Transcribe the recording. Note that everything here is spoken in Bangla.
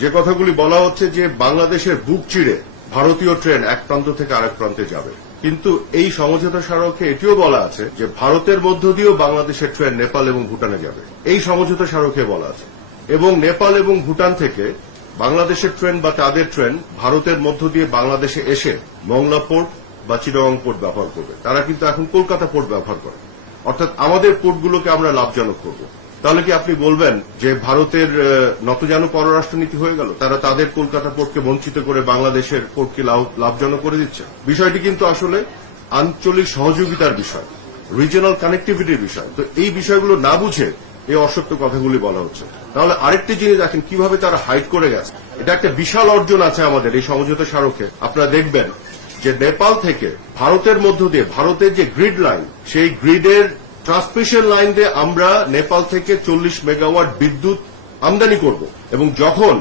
যে কথাগুলি বলা হচ্ছে যে বাংলাদেশের বুক চিরে ভারতীয় ট্রেন এক প্রান্ত থেকে আরেক প্রান্তে যাবে, কিন্তু এই সমঝোতা স্মারকে এটিও বলা আছে যে ভারতের মধ্য দিয়েও বাংলাদেশের ট্রেন নেপাল এবং ভুটানে যাবে। এই সমঝোতা স্মারকে বলা আছে এবং নেপাল এবং ভুটান থেকে বাংলাদেশের ট্রেন বা তাদের ট্রেন ভারতের মধ্য দিয়ে বাংলাদেশে এসে মংলা পোর্ট বা চিটাগং পোর্ট ব্যবহার করবে। তারা কিন্তু এখন কলকাতা পোর্ট ব্যবহার করে, অর্থাৎ আমাদের পোর্টগুলোকে আমরা লাভজনক করব। তাহলে কি আপনি বলবেন যে ভারতের নতজানু পররাষ্ট্রনীতি হয়ে গেল? তারা তাদের কলকাতা পোর্টকে বঞ্চিত করে বাংলাদেশের পোর্টকে লাভজনক করে দিচ্ছে। বিষয়টি কিন্তু আসলে আঞ্চলিক সহযোগিতার বিষয়, রিজিওনাল কানেক্টিভিটির বিষয়। তো এই বিষয়গুলো না বুঝে এই অসত্য কথাগুলি বলা হচ্ছে। তাহলে আরেকটি জিনিস দেখেন কিভাবে তারা হাইড করে গেছে। এটা একটা বিশাল অর্জন আছে আমাদের এই সমঝোতা স্মারকে। আপনারা দেখবেন যে নেপাল থেকে ভারতের মধ্য দিয়ে ভারতের যে গ্রিড লাইন, সেই গ্রিডের ট্রান্সমিশন লাইন দিয়ে আমরা নেপাল থেকে 40 মেগাওয়াট বিদ্যুৎ আমদানি করব এবং যখন